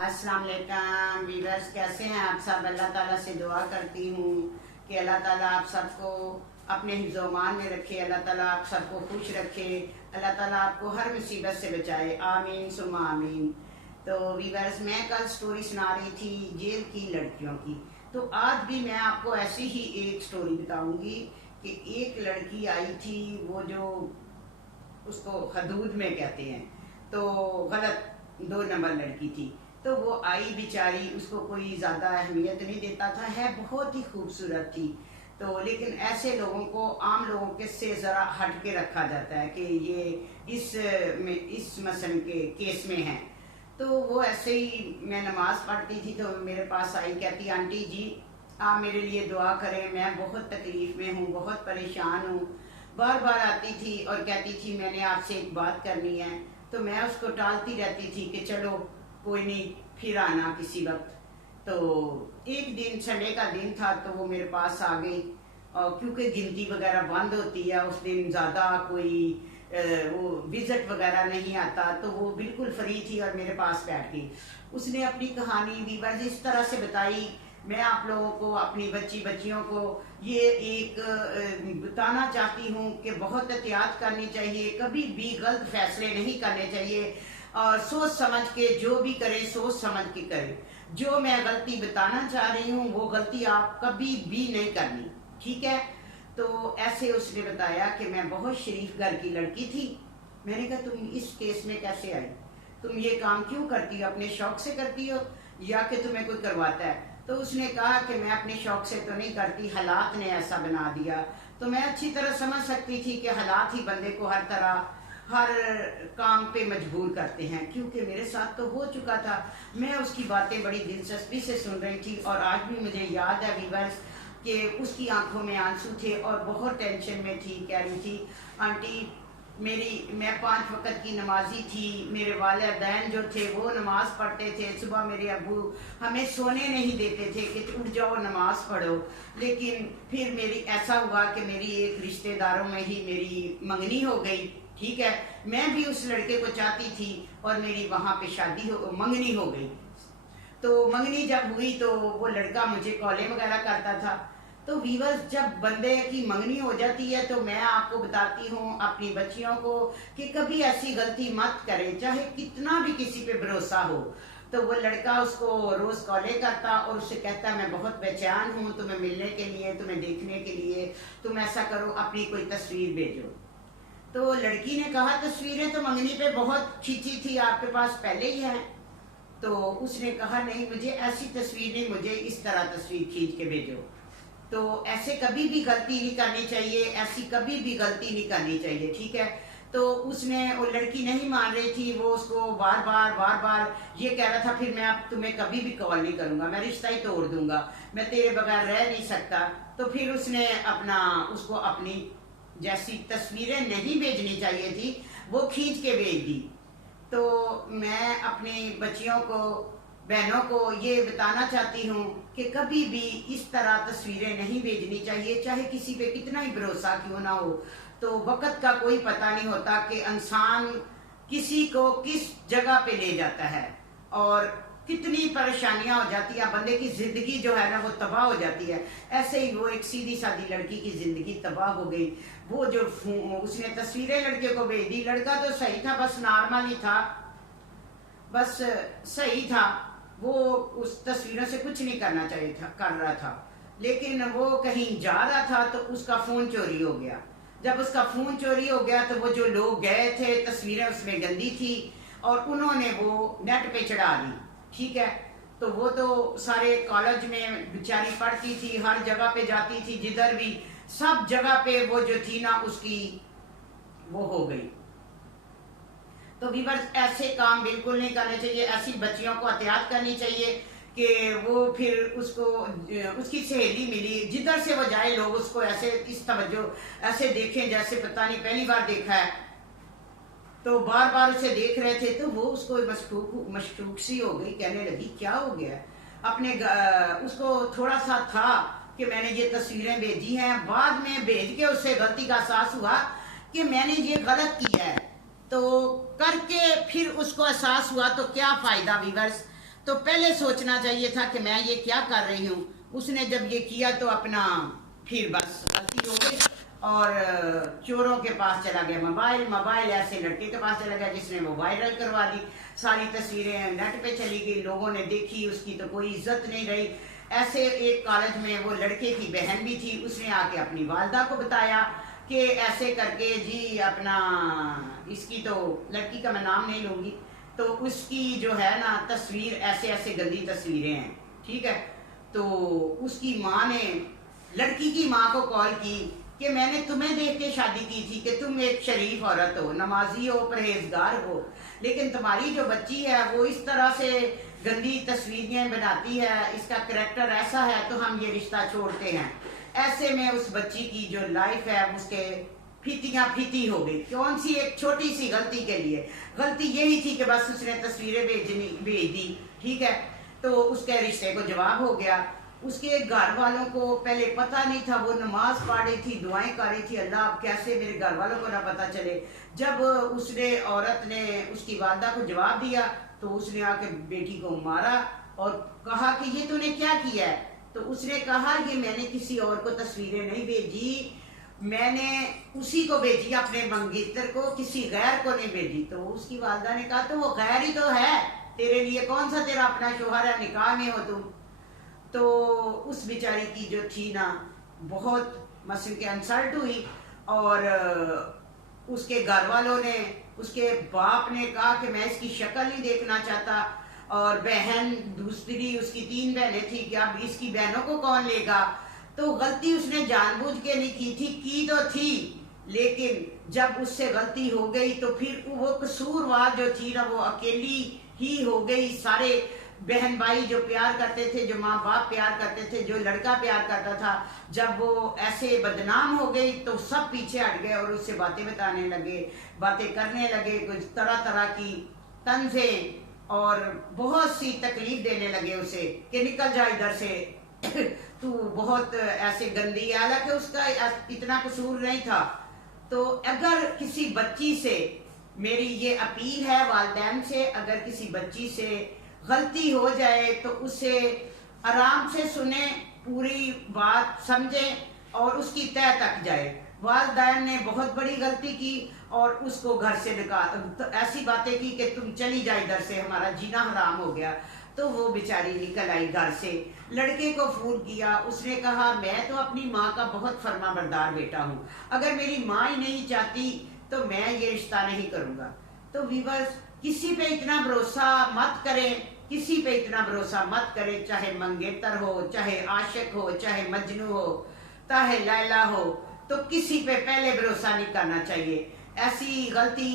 अस्सलाम वालेकुम व्यूअर्स, कैसे हैं आप सब। अल्लाह ताला से दुआ करती हूँ कि अल्लाह ताला आप सबको अपने हिफ्ज़-ओ-मान में रखे, अल्लाह ताला आप सबको खुश रखे, अल्लाह ताला आपको हर मुसीबत से बचाए, आमीन सुम्मा आमीन। तो व्यूअर्स, मैं कल स्टोरी सुना रही थी जेल की लड़कियों की, तो आज भी मैं आपको ऐसी ही एक स्टोरी बताऊंगी कि एक लड़की आई थी, वो जो उसको हदूद में कहते हैं, तो गलत 2 नंबर लड़की थी। तो वो आई बेचारी, उसको कोई ज़्यादा अहमियत नहीं देता था, है बहुत ही खूबसूरत थी। तो लेकिन ऐसे लोगों को आम लोगों के से ज़रा हट के रखा जाता है कि ये इस मसलन के केस में है। तो वो ऐसे ही, मैं नमाज़ पढ़ती थी तो मेरे पास आई, कहती आंटी जी आप मेरे लिए दुआ करें, मैं बहुत तकलीफ़ में हूँ, बहुत परेशान हूँ। बार बार आती थी और कहती थी मैंने आपसे एक बात करनी है। तो मैं उसको टालती रहती थी कि चलो कोई नहीं, फिर आना किसी वक्त। तो एक दिन संडे का दिन था तो वो मेरे पास आ गई, और क्योंकि गिनती वगैरह बंद होती है उस दिन, ज़्यादा कोई वो विजिट वगैरह नहीं आता, तो वो बिल्कुल फ्री थी और मेरे पास बैठ गई। उसने अपनी कहानी व्यूअर्स इस तरह से बताई, मैं आप लोगों को, अपनी बच्चियों को ये एक बताना चाहती हूँ कि बहुत एहतियात करनी चाहिए, कभी भी गलत फैसले नहीं करने चाहिए, और सोच समझ के जो भी करें सोच समझ के करें। जो मैं गलती बताना चाह रही हूँ वो गलती आप कभी भी नहीं करनी, ठीक है। तो ऐसे उसने बताया कि मैं बहुत शरीफ घर की लड़की थी। मैंने कहा तुम इस केस में कैसे आई, तुम ये काम क्यों करती हो, अपने शौक से करती हो या कि तुम्हें कोई करवाता है। तो उसने कहा कि मैं अपने शौक से तो नहीं करती, हालात ने ऐसा बना दिया। तो मैं अच्छी तरह समझ सकती थी कि हालात ही बंदे को हर तरह हर काम पे मजबूर करते हैं, क्योंकि मेरे साथ तो हो चुका था। मैं उसकी बातें बड़ी दिलचस्पी से सुन रही थी और आज भी मुझे याद है व्यूअर्स कि उसकी आंखों में आंसू थे और बहुत टेंशन में थी। कह रही थी आंटी मैं 5 वक्त की नमाजी थी, मेरे वालिदैन जो थे वो नमाज पढ़ते थे, सुबह मेरे अब्बू हमें सोने नहीं देते थे कि उठ जाओ नमाज पढ़ो। लेकिन फिर मेरी ऐसा हुआ कि मेरी एक रिश्तेदारों में ही मेरी मंगनी हो गई, ठीक है। मैं भी उस लड़के को चाहती थी और मेरी वहाँ पे मंगनी हो गई। तो मंगनी जब हुई तो वो लड़का मुझे कॉलें वगैरह करता था। तो व्यूअर्स, जब बंदे की मंगनी हो जाती है तो मैं आपको बताती हूँ अपनी बच्चियों को कि कभी ऐसी गलती मत करें, चाहे कितना भी किसी पे भरोसा हो। तो वो लड़का उसको रोज कॉलें करता और उससे कहता मैं बहुत बेचैन हूँ तुम्हें मिलने के लिए, तुम्हें देखने के लिए, तुम ऐसा करो अपनी कोई तस्वीर भेजो। तो लड़की ने कहा तस्वीरें तो मंगनी पे बहुत खींची थी, आपके पास पहले ही है। तो उसने कहा नहीं, मुझे ऐसी तस्वीर नहीं, मुझे इस तरह तस्वीर खींच के भेजो। तो ऐसे कभी भी गलती नहीं करनी चाहिए, ऐसी कभी भी गलती नहीं करनी चाहिए, ठीक है। तो वो लड़की नहीं मान रही थी, वो उसको बार बार ये कह रहा था फिर मैं अब तुम्हें कभी भी कॉल नहीं करूंगा, मैं रिश्ता ही तोड़ दूंगा, मैं तेरे बगैर रह नहीं सकता। तो फिर उसने उसको अपनी जैसी तस्वीरें नहीं भेजनी चाहिए थी वो खींच के भेज दी। तो मैं अपनी बच्चियों को, बहनों को ये बताना चाहती हूँ कि कभी भी इस तरह तस्वीरें नहीं भेजनी चाहिए, चाहे किसी पे कितना ही भरोसा क्यों ना हो। तो वक्त का कोई पता नहीं होता कि इंसान किसी को किस जगह पे ले जाता है और कितनी परेशानियां हो जाती हैं, बंदे की जिंदगी जो है ना वो तबाह हो जाती है। ऐसे ही वो एक सीधी सादी लड़की की जिंदगी तबाह हो गई। वो जो उसने तस्वीरें लड़के को भेज दी, लड़का तो सही था, बस नॉर्मल ही था, बस सही था, वो उस तस्वीरों से कुछ नहीं करना चाहिए था, कर रहा था। लेकिन वो कहीं जा रहा था तो उसका फोन चोरी हो गया। जब उसका फोन चोरी हो गया तो वो जो लोग गए थे, तस्वीरें उसमें गंदी थी और उन्होंने वो नेट पे चढ़ा दी, ठीक है। तो वो तो सारे कॉलेज में बेचारी पढ़ती थी, हर जगह पे जाती थी, जिधर भी सब जगह पे वो जो थी ना उसकी वो हो गई। तो व्यूअर्स, ऐसे काम बिल्कुल नहीं करने चाहिए, ऐसी बच्चियों को एहतियात करनी चाहिए कि वो फिर उसको उसकी सहेली मिली, जिधर से वो जाए लोग उसको ऐसे इस तवज्जो ऐसे देखें जैसे पता नहीं पहली बार देखा है। तो बार बार उसे देख रहे थे तो वो उसको मशकूक सी हो गई, कहने लगी क्या हो गया। अपने उसको थोड़ा सा था कि मैंने ये तस्वीरें भेजी हैं, बाद में भेज के उससे गलती का एहसास हुआ कि मैंने ये गलत किया है। तो करके फिर उसको एहसास हुआ तो क्या फायदा व्यूअर्स। तो तो पहले सोचना चाहिए था कि मैं ये क्या कर रही हूँ। उसने जब ये किया तो अपना फिर बस गलती हो गई और चोरों के पास चला गया। मोबाइल ऐसे लड़के के पास चला गया जिसने वो वायरल करवा दी। सारी तस्वीरें नेट पे चली गई, लोगों ने देखी, उसकी तो कोई इज्जत नहीं रही। ऐसे एक कॉलेज में वो लड़के की बहन भी थी, उसने आके अपनी वालदा को बताया कि ऐसे करके जी अपना इसकी तो लड़की का मैं नाम नहीं लूँगी, तो उसकी जो है ना तस्वीर ऐसे ऐसे गंदी तस्वीरें हैं, ठीक है। तो उसकी माँ ने लड़की की माँ को कॉल की कि मैंने तुम्हें देख के शादी की थी कि तुम एक शरीफ औरत हो, नमाजी हो, परहेजगार हो, लेकिन तुम्हारी जो बच्ची है वो इस तरह से गंदी तस्वीरें बनाती है, इसका करैक्टर ऐसा है, तो हम ये रिश्ता छोड़ते हैं। ऐसे में उस बच्ची की जो लाइफ है उसके फीतियाँ फीती हो गई। कौन सी एक छोटी सी गलती के लिए। गलती यही थी कि बस उसने तस्वीरें भेज दी, ठीक है। तो उसके रिश्ते को जवाब हो गया। उसके घर वालों को पहले पता नहीं था, वो नमाज पढ़ रही थी, दुआएं कर रही थी, अल्लाह अब कैसे मेरे घर वालों को ना पता चले। जब उसने औरत ने उसकी वालदा को जवाब दिया तो उसने आके बेटी को मारा और कहा कि ये तूने क्या किया है। तो उसने कहा ये मैंने किसी और को तस्वीरें नहीं भेजी, मैंने उसी को भेजी, अपने मंगेतर को, किसी गैर को नहीं भेजी। तो उसकी वालदा ने कहा तो वो गैर ही तो है तेरे लिए, कौन सा तेरा अपना शोहर है, निकाह में हो तुम। तो उस बेचारी की जो थी ना बहुत मसल के इंसल्ट हुई और उसके घर वालों ने, उसके बाप ने कहा कि मैं इसकी शक्ल नहीं देखना चाहता। और बहन दूसरी, उसकी 3 बहनें थी कि अब इसकी बहनों को कौन लेगा। तो गलती उसने जानबूझ के नहीं की थी, की तो थी, लेकिन जब उससे गलती हो गई तो फिर वो कसूरवार जो थी ना वो अकेली ही हो गई। सारे बहन भाई जो प्यार करते थे, जो माँ बाप प्यार करते थे, जो लड़का प्यार करता था, जब वो ऐसे बदनाम हो गई तो सब पीछे हट गए और उससे बातें बताने लगे, बातें करने लगे, कुछ तरह तरह की तंजें और बहुत सी तकलीफ देने लगे उसे कि निकल जा इधर से तू बहुत ऐसे गंदी है। हालांकि उसका इतना कसूर नहीं था। तो अगर किसी बच्ची से, मेरी ये अपील है वालिदैन से, अगर किसी बच्ची से गलती हो जाए तो उसे आराम से सुने, पूरी बात समझें और उसकी तह तक जाए। वालिदैन ने बहुत बड़ी गलती की और उसको घर से निकाल, तो ऐसी बातें की कि तुम चली जाए इधर से, हमारा जीना हराम हो गया। तो वो बेचारी निकल आई घर से, लड़के को फोन किया, उसने कहा मैं तो अपनी माँ का बहुत फर्माबरदार बेटा हूँ, अगर मेरी माँ ही नहीं चाहती तो मैं ये रिश्ता नहीं करूँगा। तो व्यूअर्स, किसी पे इतना भरोसा मत करें, किसी पे इतना भरोसा मत करें, चाहे मंगेतर हो, चाहे आशिक हो, चाहे मजनू हो, चाहे लैला हो, तो किसी पे पहले भरोसा नहीं करना चाहिए। ऐसी गलती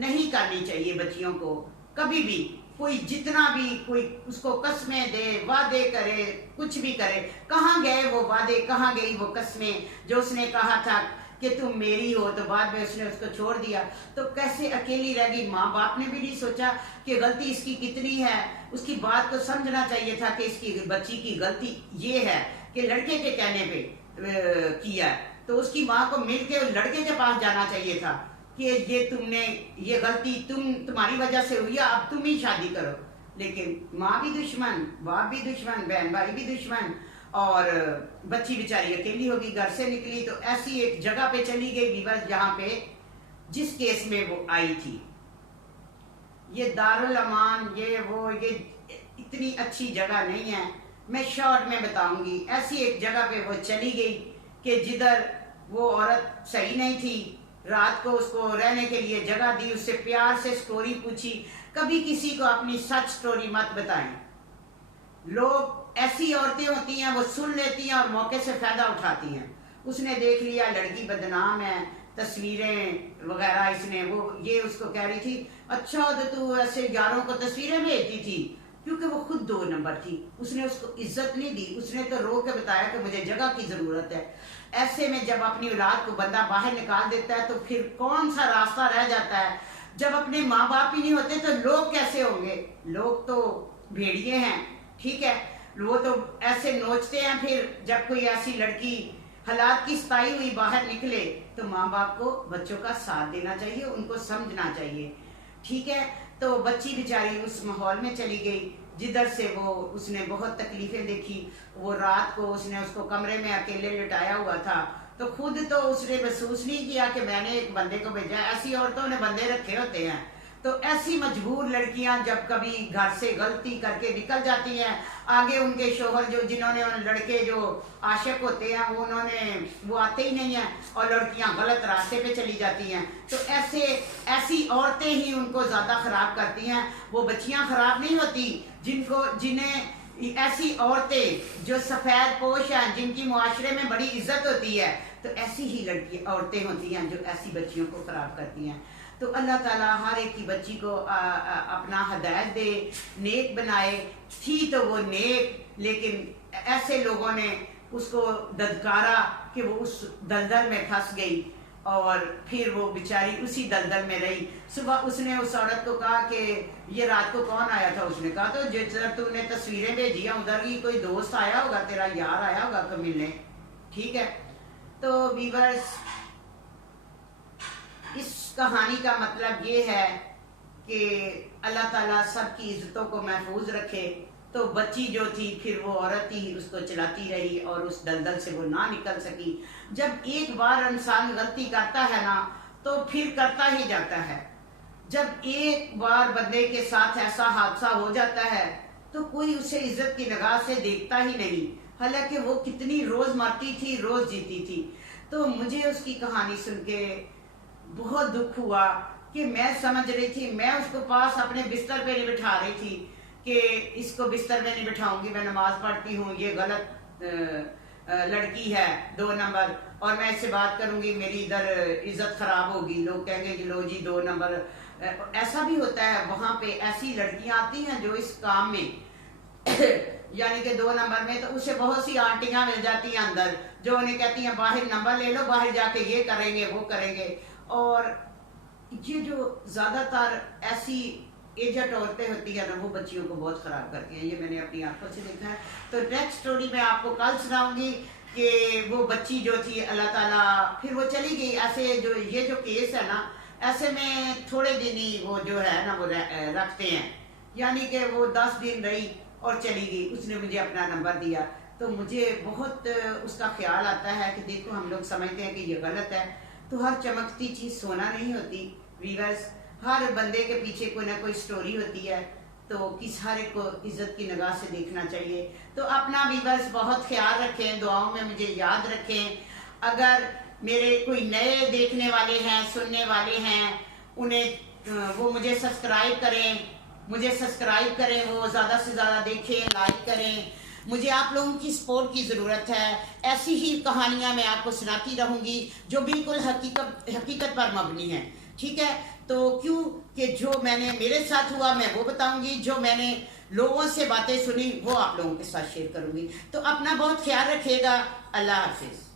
नहीं करनी चाहिए बच्चियों को कभी भी। कोई जितना भी कोई उसको कस्में दे, वादे करे, कुछ भी करे, कहाँ गए वो वादे, कहाँ गई वो कस्में जो उसने कहा था कि तुम मेरी हो, तो बाद में उसने उसको छोड़ दिया तो कैसे अकेली रह गई। माँ बाप ने भी नहीं सोचा कि गलती इसकी कितनी है, उसकी बात को समझना चाहिए था कि इसकी बच्ची की गलती ये है कि लड़के के कहने पे किया। तो उसकी माँ को मिलके लड़के के पास जाना चाहिए था कि ये तुमने, ये गलती तुम्हारी वजह से हुई है, अब तुम ही शादी करो। लेकिन माँ भी दुश्मन, बाप भी दुश्मन, बहन भाई भी दुश्मन और बच्ची बेचारी अकेली होगी, घर से निकली तो ऐसी एक जगह पे चली गई वीवर, जहाँ पे जिस केस में वो आई थी, ये दारुल अमान, ये इतनी अच्छी जगह नहीं है। मैं शॉर्ट में बताऊंगी। ऐसी एक जगह पे वो चली गई कि जिधर वो औरत सही नहीं थी, रात को उसको रहने के लिए जगह दी, उससे प्यार से स्टोरी पूछी। कभी किसी को अपनी सच स्टोरी मत बताएं। लोग, ऐसी औरतें होती हैं वो सुन लेती हैं और मौके से फायदा उठाती हैं। उसने देख लिया लड़की बदनाम है, तस्वीरें वगैरह इसने, वो ये उसको कह रही थी अच्छा तो तू ऐसे यारों को तस्वीरें भेजती थी, क्योंकि वो खुद 2 नंबर थी। उसने उसको इज्जत नहीं दी, उसने तो रो के बताया कि मुझे जगह की जरूरत है। ऐसे में जब अपनी औलाद को बंदा बाहर निकाल देता है तो फिर कौन सा रास्ता रह जाता है। जब अपने माँ बाप ही नहीं होते तो लोग कैसे होंगे। लोग तो भेड़िए हैं, ठीक है, वो तो ऐसे नोचते हैं। फिर जब कोई ऐसी लड़की हालात की सताई हुई बाहर निकले तो माँ बाप को बच्चों का साथ देना चाहिए, उनको समझना चाहिए, ठीक है। तो बच्ची बेचारी उस माहौल में चली गई जिधर से वो उसने बहुत तकलीफें देखी। वो रात को उसने उसको कमरे में अकेले लिटाया हुआ था, तो खुद तो उसने महसूस नहीं किया कि मैंने एक बंदे को भेजा। ऐसी औरतों ने बंदे रखे होते हैं। तो ऐसी मजबूर लड़कियां जब कभी घर से गलती करके निकल जाती हैं, आगे उनके शोहर जो जिन्होंने उन लड़के जो आशिक होते हैं वो आते ही नहीं हैं, और लड़कियां गलत रास्ते पे चली जाती हैं। तो ऐसी औरतें ही उनको ज़्यादा ख़राब करती हैं। वो बच्चियां ख़राब नहीं होती जिन्हें ऐसी औरतें जो सफ़ेद पोश हैं, जिनकी मुआशरे में बड़ी इज्जत होती है, तो ऐसी ही औरतें होती हैं जो ऐसी बच्चियों को ख़राब करती हैं। तो अल्लाह ताला हर एक की बच्ची को अपना हदायत दे, नेक बनाए। थी तो वो नेक, लेकिन ऐसे लोगों ने उसको ददकारा कि वो उस दलदल में फंस गई, और फिर वो बेचारी उसी दलदल में रही। सुबह उसने उस औरत को कहा कि ये रात को कौन आया था? उसने कहा तो जिधर तूने तस्वीरें भेजी हैं उधर ही कोई दोस्त आया होगा, तेरा यार आया होगा को मिलने। ठीक है, तो वीवर्स, इस कहानी का मतलब ये है कि अल्लाह ताला सबकी इज्जतों को महफूज रखे। तो बच्ची जो थी, फिर वो औरत ही उसको चलाती रही और उस दलदल से वो ना निकल सकी। जब एक बार इंसान गलती करता है ना, तो फिर करता ही जाता है। जब एक बार बंदे के साथ ऐसा हादसा हो जाता है, तो कोई उसे इज्जत की निगाह से देखता ही नहीं, हालांकि वो कितनी रोज मरती थी, रोज जीती थी। तो मुझे उसकी कहानी सुन के बहुत दुख हुआ कि मैं समझ रही थी, मैं उसको पास अपने बिस्तर पे नहीं बिठा रही थी कि इसको बिस्तर में नहीं बिठाऊंगी, मैं नमाज पढ़ती हूँ, ये गलत लड़की है 2 नंबर, और मैं इससे बात करूंगी, मेरी इधर इज्जत खराब होगी, लोग कहेंगे कि लो जी 2 नंबर। ऐसा भी होता है, वहां पे ऐसी लड़कियां आती हैं जो इस काम में यानी कि 2 नंबर में, तो उसे बहुत सी आंटियां मिल जाती हैं अंदर, जो उन्हें कहती हैं बाहर नंबर ले लो, बाहर जाके ये करेंगे वो करेंगे। और ये जो ज्यादातर ऐसी एजेड औरतें होती है ना, वो बच्चियों को बहुत खराब करती हैं। ये मैंने अपनी आंखों से देखा है। तो नेक्स्ट स्टोरी मैं आपको कल सुनाऊंगी कि वो बच्ची जो थी, अल्लाह ताला फिर वो चली गई। ऐसे ये जो केस है ना, ऐसे में थोड़े दिन ही वो जो है ना वो रखते हैं, यानी कि वो 10 दिन रही और चली गई। उसने मुझे अपना नंबर दिया, तो मुझे बहुत उसका ख्याल आता है कि देखो, हम लोग समझते हैं कि ये गलत है, तो हर चमकती चीज सोना नहीं होती। वीवर्स, हर बंदे के पीछे कोई ना कोई स्टोरी होती है, तो किस हर एक को इज्जत की निगाह से देखना चाहिए। तो अपना वीवर्स बहुत ख्याल रखें, दुआओं में मुझे याद रखें। अगर मेरे कोई नए देखने वाले हैं, सुनने वाले हैं, उन्हें वो मुझे सब्सक्राइब करें, वो ज़्यादा से ज़्यादा देखें, लाइक करें। मुझे आप लोगों की सपोर्ट की ज़रूरत है। ऐसी ही कहानियाँ मैं आपको सुनाती रहूँगी जो बिल्कुल हकीकत पर मबनी है। ठीक है, तो क्यों कि जो मेरे साथ हुआ मैं वो बताऊँगी, जो मैंने लोगों से बातें सुनी वो आप लोगों के साथ शेयर करूँगी। तो अपना बहुत ख्याल रखिएगा। अल्लाह हाफिज़।